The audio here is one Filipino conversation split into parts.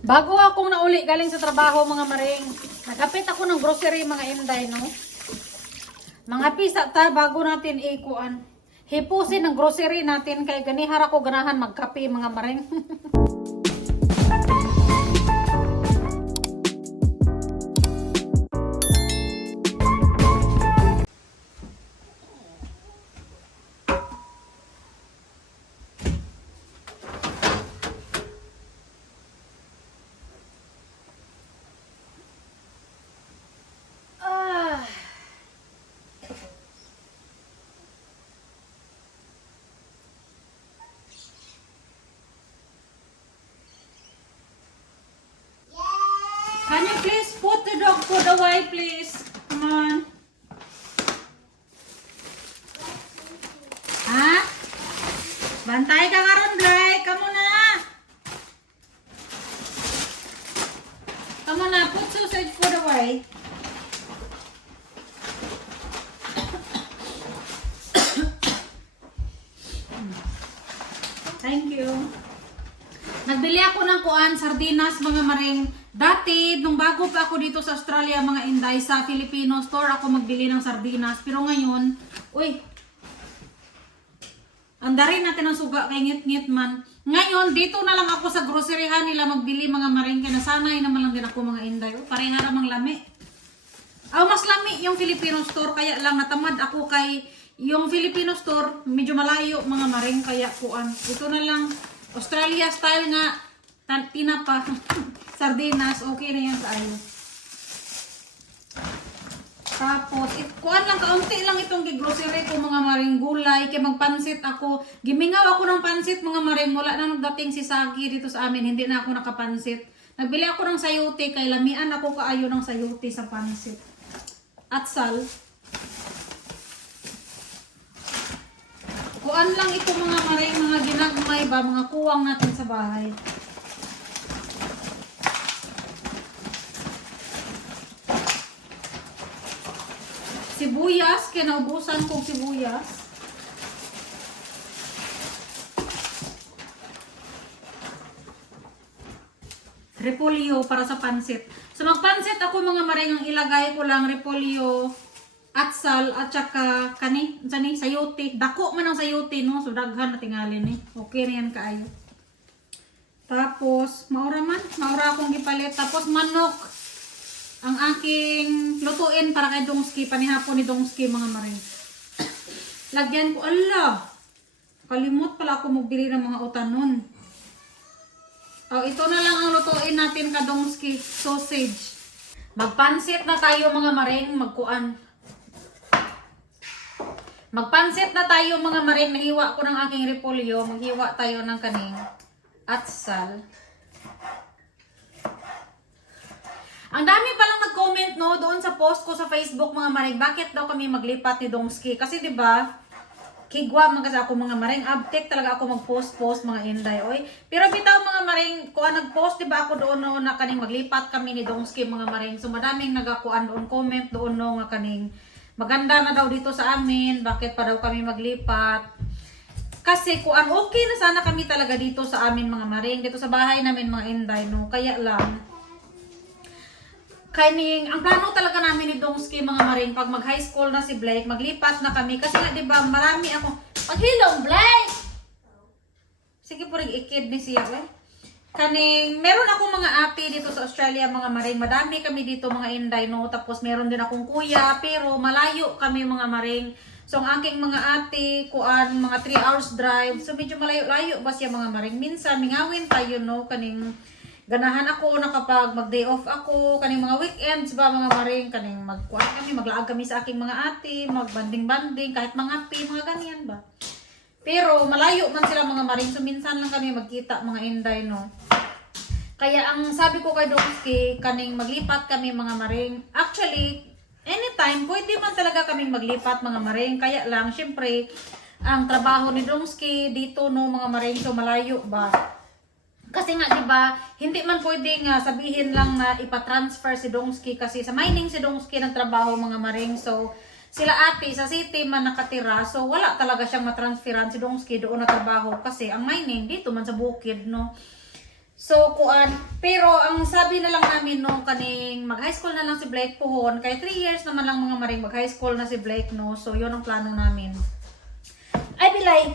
Bago akong nauli galing sa trabaho mga maring, nagapit ako ng grocery mga inday, no? Mga pisa ta bago natin ikuan. Hipusin ng grocery natin kay ganihara ko ganahan magkape mga maring. Ah. Can you please put the dog food away, please? Come on. Ha? Bantay ka karon, Blake. Kamu na. Kamu na. Put sausage food away. Thank you. Nagbili ako ng kuan, sardinas, mga maring. Dati, nung bago pa ako dito sa Australia, mga inday, sa Filipino store ako magbili ng sardinas. Pero ngayon, uy, andarin natin ang suga kay ngit-ngit man. Ngayon, dito na lang ako sa groceryhan nila magbili mga maring. Kaya nasanay naman lang din ako mga inday. Pareha namang lami. Mas lami yung Filipino store. Kaya lang natamad ako kay yung Filipino store. Medyo malayo mga maring. Kaya kuan. Ito na lang. Australia style nga. Tinapa. Sardinas. Okay na yan sa ayo. Tapos, kuan lang, kaunti lang itong grocery ko mga maring gulay. Kaya magpansit ako. Gimingaw ako ng pansit mga maring. Wala na nagdating si Sagi dito sa amin. Hindi na ako nakapansit. Nagbili ako ng sayote. Kay lamian ako kaayo ng sayote sa pansit. At sal. Kuan lang ito mga maring. Mga ginagmay ba. Mga kuwang natin sa bahay. Sibuyas, kaya naubusan kong sibuyas. Repolyo para sa pansit. So magpansit ako mga maring, ang ilagay ko lang repolyo, atsal, at saka sayote. Dako man ang sayote, no? So daghan na tingali ni. Okay na yan kaayo. Tapos, maura akong gipalit. Tapos manok. Ang aking lutuin para kay Dongski, panihapon ni Dongski mga maring. Lagyan ko, ala! Kalimot pala ako magbili ng mga utanon. Ito na lang ang lutuin natin ka Dongski, sausage. Magpansit na tayo mga maring, magkuan. Magpansit na tayo mga maring, nahiwa ko ng aking repolyo, maghiwa tayo ng kaning atsal. Ang dami palang nag-comment no doon sa post ko sa Facebook mga maring, bakit daw kami maglipat ni Dongski? Kasi 'di ba? Kigwa man kasi ako mga maring, abtek talaga ako mag-post mga inday oy. Pero bitaw mga maring, kuan nag-post 'di ba ako doon no na kaning maglipat kami ni Dongski mga maring. So madaming nagakuan doon, comment doon no nga kaning maganda na daw dito sa amin, bakit pa daw kami maglipat? Kasi kuan okay na sana kami talaga dito sa amin mga maring, dito sa bahay namin mga inday no. Kaya lang ang plano talaga namin ni Dongski mga maring, pag mag high school na si Blake, maglipat na kami. Kasi nga diba, marami ako. Paghilong, Blake! Sige po rin, ikid ni siya. Meron akong mga ate dito sa Australia mga maring. Madami kami dito mga inday, no? Tapos meron din akong kuya, pero malayo kami mga maring. So ang aking mga ate, mga 3 hours drive. So medyo malayo-layo ba siya mga maring. Minsan, mingawin tayo, no? Ganahan ako na kapag mag-day off ako, kaning mga weekends ba mga maring, kaning maglaag kami sa aking mga ate, magbanding-banding, kahit mga mga ganyan ba. Pero malayo man sila mga maring, so minsan lang kami magkita mga inday, no. Kaya ang sabi ko kay Dongski, kaning maglipat kami mga maring. Actually, anytime, pwede man talaga kaming maglipat mga maring. Kaya lang, syempre, ang trabaho ni Dongski dito, no mga maring, so malayo ba. Kasi nga 'di ba, hindi man pwedeng sabihin lang na ipa-transfer si Dongski kasi sa mining si Dongski nagtrabaho mga maring. So sila ate sa city man nakatira. So wala talaga siyang matransferan si Dongski doon na trabaho kasi ang mining dito man sa bukid, no. So, kuan, pero ang sabi na lang namin no, kaning mag-high school na lang si Blake puhon, kay 3 years naman lang mga maring mag-high school na si Blake no. So, yun ang plano namin. Ay, bilay.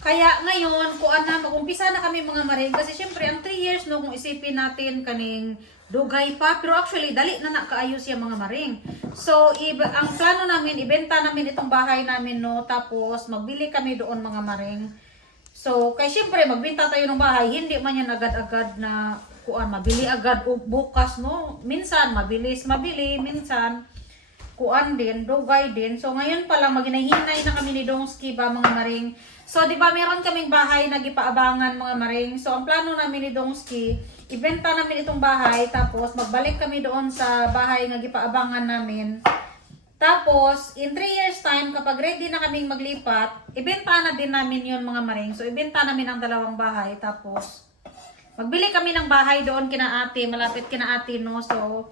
Kaya ngayon, kuan na, mag-umpisa na kami mga maring. Kasi syempre, ang 3 years no, kung isipin natin kaning dugay pa. Pero actually, dali na nakaayos yung mga maring. So, ang plano namin, ibenta namin itong bahay namin no. Tapos, magbili kami doon mga maring. So, kaya syempre, magbenta tayo ng bahay, hindi man yan agad-agad na kuan, mabili agad o bukas, no? Minsan, mabilis, mabili, minsan, kuan din, dugay din. So, ngayon pa lang, maginahinay na kami ni Dongski ba, mga maring. So, di ba, meron kaming bahay na gipaabangan, mga maring. So, ang plano namin ni Dongski, ibenta namin itong bahay, tapos magbalik kami doon sa bahay na gipaabangan namin. Tapos, in 3 years time, kapag ready na kaming maglipat, ibenta na din namin yun mga maring. So, ibenta namin ang dalawang bahay. Tapos, magbili kami ng bahay doon kina ate, malapit kina ate, no? So,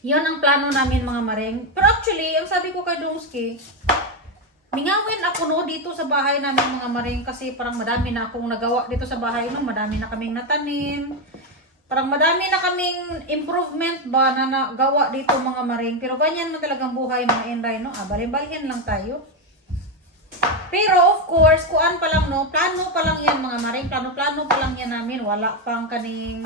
yun ang plano namin mga maring. Pero actually, ang sabi ko kay Dongski, mingawin ako no dito sa bahay namin mga maring kasi parang madami na akong nagawa dito sa bahay, no? Madami na kaming natanim. Parang madami na kaming improvement ba na nagawa dito mga maring. Pero ganyan na talagang buhay mga inday, no? Balin-balin lang tayo. Pero of course, kuan pa lang, no? Plano pa lang yan mga maring. Plano-plano pa lang yan namin. Wala pang kaning...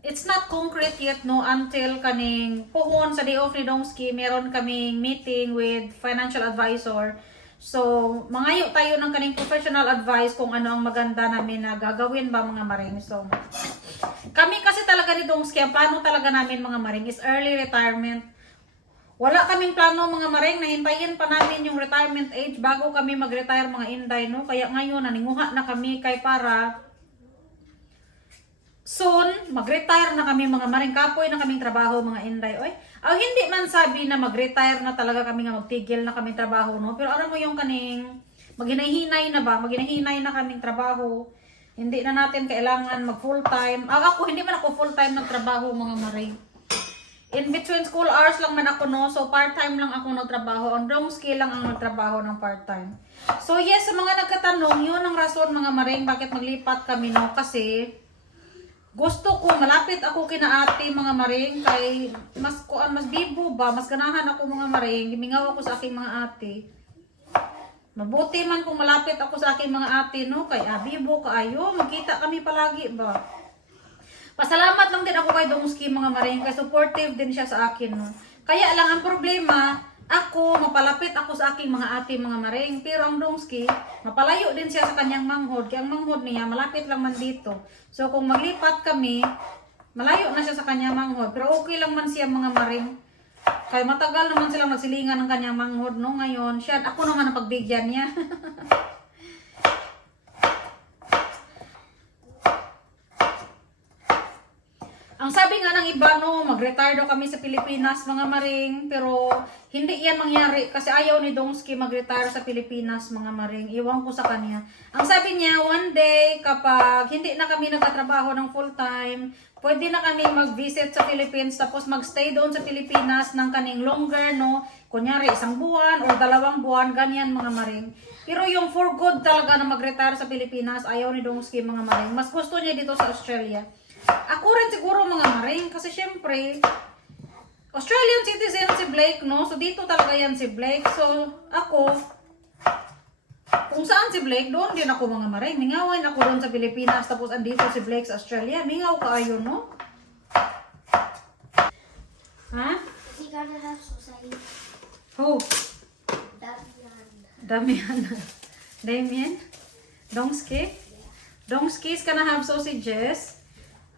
It's not concrete yet, no? Until kaning puhon sa day off ni Dongski, meron kaming meeting with financial advisor. So, mangayo tayo ng kaning professional advice kung ano ang maganda namin na gagawin ba mga maring. So, kami kasi talaga ni Dongski, ang plano talaga namin mga maring is early retirement. Wala kaming plano mga maring, nahintayin pa namin yung retirement age bago kami mag-retire mga inday, no? Kaya ngayon, naninguha na kami kay para soon, mag-retire na kami mga maring. Kapoy na kaming trabaho mga inday. Oy, hindi man sabi na mag-retire na talaga kami nga magtigil na kaming trabaho, no? Pero alam mo yung kaning, maghinahinay na ba? Maghinahinay na kaming trabaho. Hindi na natin kailangan mag full time. Ako, hindi man ako full time nagtrabaho mga maring. In between school hours lang man ako, no? So, part-time lang ako nagtrabaho. Ang Dongski lang ang nagtrabaho ng part-time. So, yes, sa mga nagkatanong, yun ang rason mga maring bakit maglipat kami, no? Kasi, gusto ko, malapit ako kina ate mga maring. Kay, mas bibo ba? Mas ganahan ako mga maring. Gimingaw ako sa aking mga ate. Mabuti man kung malapit ako sa aking mga ate, no? Kay bibo kaayo. Magkita kami palagi ba? Pasalamat lang din ako kay Dongski mga maring, kay supportive din siya sa akin, no. Kaya lang ang problema, ako mapalapit ako sa aking mga ate mga maring, pero ang Dongski mapalayo din siya sa kanyang manghod. Kaya ang manghod niya malapit lang man dito. So kung maglipat kami, malayo na siya sa kanyang manghod, pero okay lang man siya mga maring. Kaya matagal naman silang nagsilingan ng kanyang manghod, no. Ngayon, siya ako naman ang pagbigyan niya. Ang sabi nga ng iba, no, mag-retire daw kami sa Pilipinas, mga maring. Pero hindi yan mangyari kasi ayaw ni Dongski mag-retire sa Pilipinas, mga maring. Iwan ko sa kanya. Ang sabi niya, one day, kapag hindi na kami nagtatrabaho ng full-time, pwede na kami mag-visit sa Philippines, tapos mag-stay doon sa Pilipinas ng kaning longer, no. Kunyari, 1 buwan o 2 buwan, ganyan, mga maring. Pero yung for good talaga na mag-retire sa Pilipinas, ayaw ni Dongski, mga maring. Mas gusto niya dito sa Australia. Ako rin siguro mga maring kasi syempre Australian citizen si Blake, no? So dito talaga yan si Blake. So ako, kung saan si Blake, doon din ako mga maring. Mingawin ako doon sa Pilipinas tapos andito si Blake sa Australia. Mingaw ka ayon, no? Ha? He gotta have society. Who? Damian. Damian. Damien? Dongski? Dongski's gonna have sausages.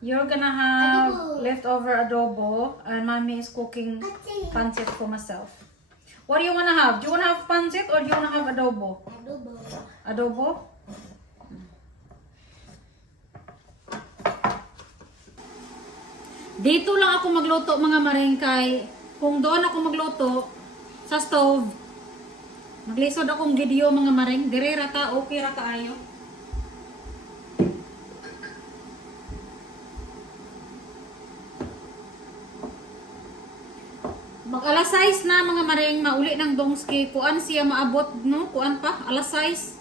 You're gonna have Adobo. leftover adobo, and mommy is cooking pancit for myself. What do you wanna have? Do you wanna have pancit or do you wanna have adobo? Adobo. Adobo? Dito lang ako magluto mga maring kay kung doon ako magluto sa stove, maglisod akong video mga maring, dire rata okay rata ayo. Mag alas 6 na mga maring, mauli ng Dongski. Kuan siya maabot, no? Kuan pa, alas 6.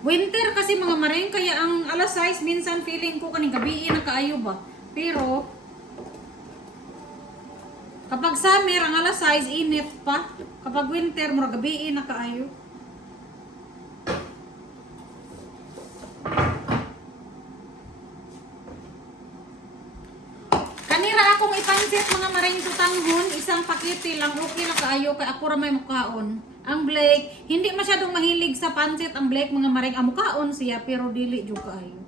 Winter kasi kasi mga maring, kaya ang alas 6 minsan feeling ko kaning gabi na kaayo ba. Pero kapag summer ang alas 6 init pa. Kapag winter mura gabi na kaayo. Kanira akong ipansit mga maring tutanghon, isang pakete lang, okay na kaayo kay ako ra may mukaon. Ang Blake, hindi masyadong mahilig sa pansit ang Blake mga maring amukaon siya pero dili jud kaayo.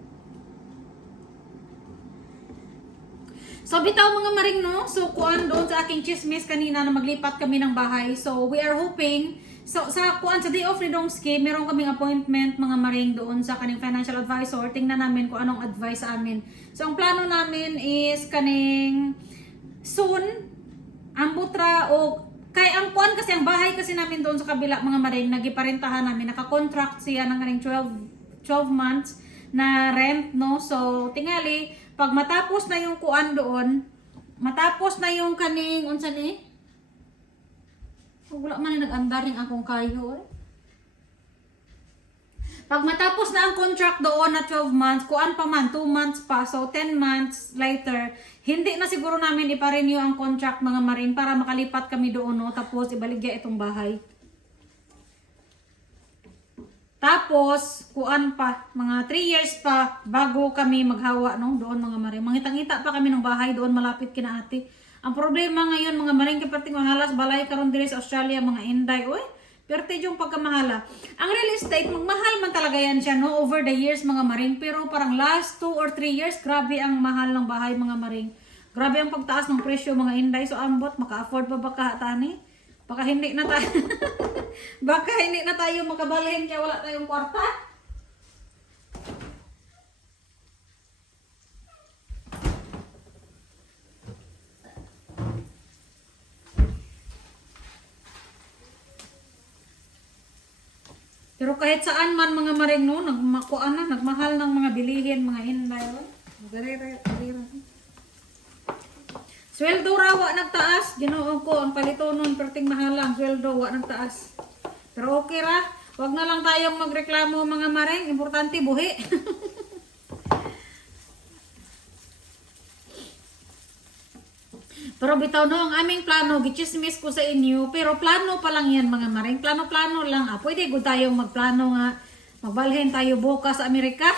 So bitaw mga maring no, so kuan doon sa aking chismis kanina na maglipat kami ng bahay. So we are hoping, so sa kuan sa day off ni Domski, meron kaming appointment mga maring doon sa kaning financial advisor. Tingnan namin kung anong advice sa amin. So ang plano namin is kaning soon ambot ra o kay ang kuan kasi ang bahay kasi namin doon sa kabila mga maring nagiparentahan namin, naka-contract siya ng kaning 12 months na rent no. So tingali pag matapos na yung kuan doon, matapos na yung kaning unsa ni? Wala man nag-andaring akong kayo eh. Pag matapos na ang contract doon na 12 months, kuan pa man 2 months pa, so 10 months later, hindi na siguro namin ipa-renew ang contract mga maring para makalipat kami doon no, tapos ibaligya itong bahay. Tapos, kuan pa, mga 3 years pa bago kami maghawa no, doon mga maring. Mangitang-ita pa kami ng bahay doon malapit kina ate. Ang problema ngayon mga maring kaparting mahalas balay karon diri sa Australia mga Inday, oy. Perte yung pagkamahala. Ang real estate magmahal man talaga yan siya no over the years mga maring, pero parang last 2 or 3 years grabe ang mahal ng bahay mga maring. Grabe ang pagtaas ng presyo mga Inday, so ambot maka-afford pa ba kahatani? Baka hindi na tayo baka hindi na tayo makabalhin kaya wala tayong kwarta. Pero kahit saan man mga maring no, nagmahal ng mga bilihin mga Inday. Sweldo raw wa nagtaas, Ginoo ko ang palito nun perting mahalang sweldo wa nagtaas. Pero okay ra, wag na lang tayong magreklamo mga maring, importante buhi. Pero bitaw no, ang aming plano, gichismis ko sa inyo, pero plano pa lang yan mga maring, plano-plano lang. Pwede gud tayong magplano nga, magbalhin tayo bukas sa Amerika.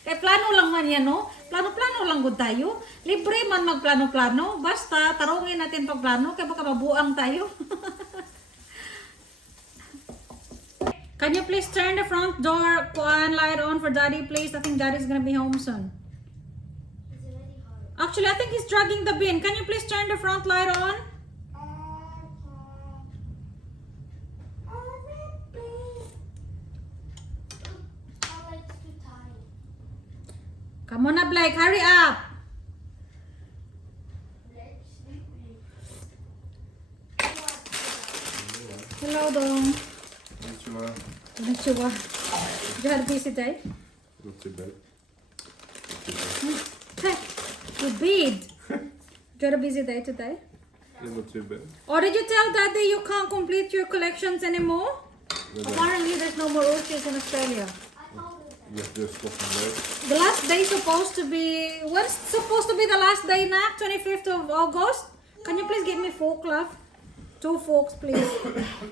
Kaya plano lang man yan no, plano-plano lang gud tayo. Libre man magplano-plano, basta tarungin natin pagplano, kaya baka mabuang tayo. Can you please turn the front door, kuan, light on for daddy please? I think daddy's gonna be home soon. It's already hard. Actually, I think he's dragging the bin. Can you please turn the front light on? Come on na Blake, hurry up! Hello Dong. Konnichiwa. Konnichiwa. You had a busy day? Not too bad. Hey, you bid. You had a busy day today? Yeah, not too bad. Or did you tell Daddy you can't complete your collections anymore? Apparently there's no more orchids in Australia. You have to stop and wait. The last day supposed to be... What's supposed to be the last day na? 25th of August? Can you please get me fork, love? 2 forks, please.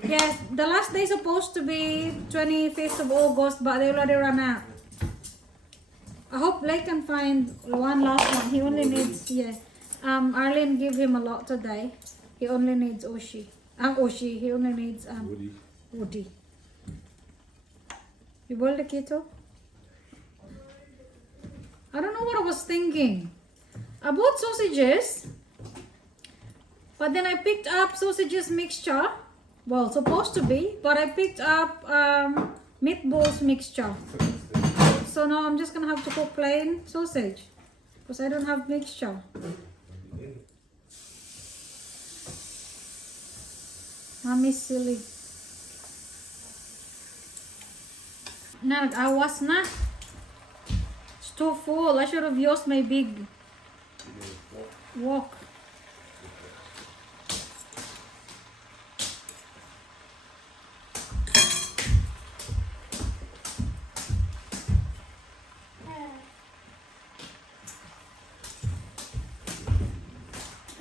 Yes, the last day supposed to be 25th of August, but they already ran out. I hope Blake can find one last one. He only needs... Yeah. Arlene gave him a lot today. He only needs Oshi. Oshi. He only needs Woody. Woody. You boiled the keto? I don't know what I was thinking. I bought sausages, but then I picked up sausages mixture. Well, supposed to be, but I picked up meatballs mixture. So now I'm just gonna have to cook plain sausage because I don't have mixture. Mommy's silly. Na nag-awas na. It's too full. I should have used my big wok.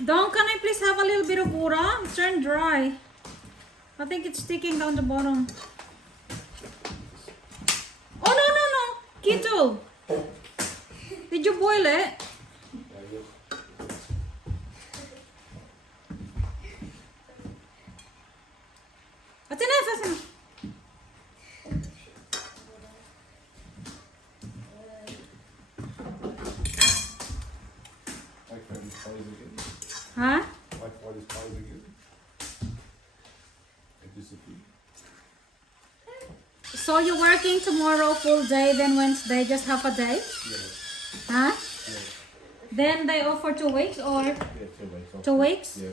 Don, can I please have a little bit of water? It's turned dry. I think it's sticking down the bottom. Oh, no, no, no. Kettle. Did you boil it? That's enough, that's enough. I find this pies again. Huh? I find this pies again. It disappeared. So you're working tomorrow full day, then Wednesday just half a day? Yeah. Huh? Yeah. Then they offer 2 weeks or Yeah, 2 weeks. 2 weeks? Yeah.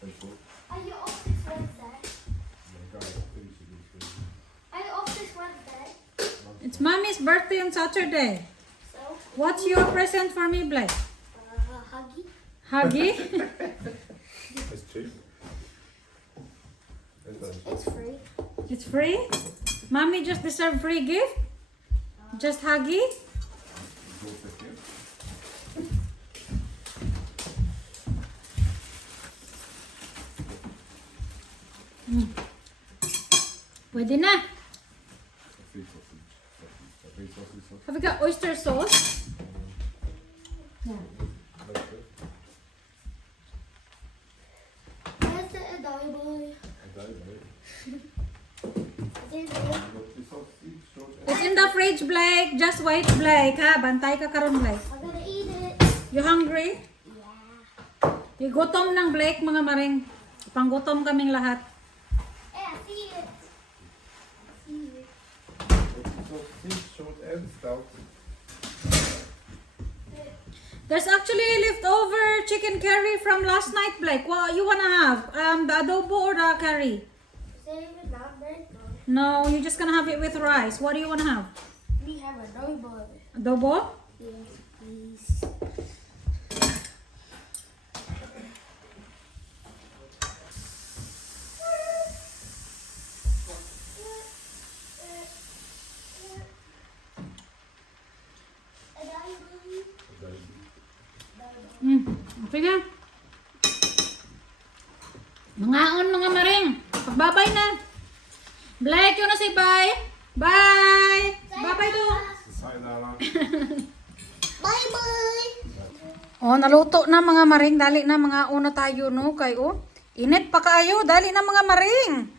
Thank you. Are you off this Wednesday? My God, I think it's a good thing. Are you off this Wednesday? It's mommy's birthday on Saturday. So, What's your present for me, Blake? Huggy. Huggy? That's cheap. That's nice. It's free. It's free? Mommy just deserve free gift? Just Huggy? Go check in. Pwede na. A free sausage. A free sausage sauce. Have you got oyster sauce? That's good. Where's the Adoy boy? I died, right? Is it there? Got the sausage, short and It's in the fridge, Blake. Just wait, Blake, ha? Bantay ka karon, Blake. I'm gonna eat it. You hungry? Yeah. You gutom ng Blake, mga maring. Panggutom kaming lahat. Hey, I see it. I see it. sausage, short and stout. There's actually leftover chicken curry from last night, Blake. What you wanna have? The adobo or the curry? Save it not burnt though. No, you're just gonna have it with rice. What do you wanna have? We have Adoy boy. Adobo? Yes, please. Adoy boy. Sige. Mangaon mga maring. Pagbabay na. Blake, yun na say bye. Bye. Bye-bye do. Sayonara. Bye bye. Oh, naluto na mga maring. Dali na mga una tayo no. Kay oh. Init pa kaayo. Dali na mga maring.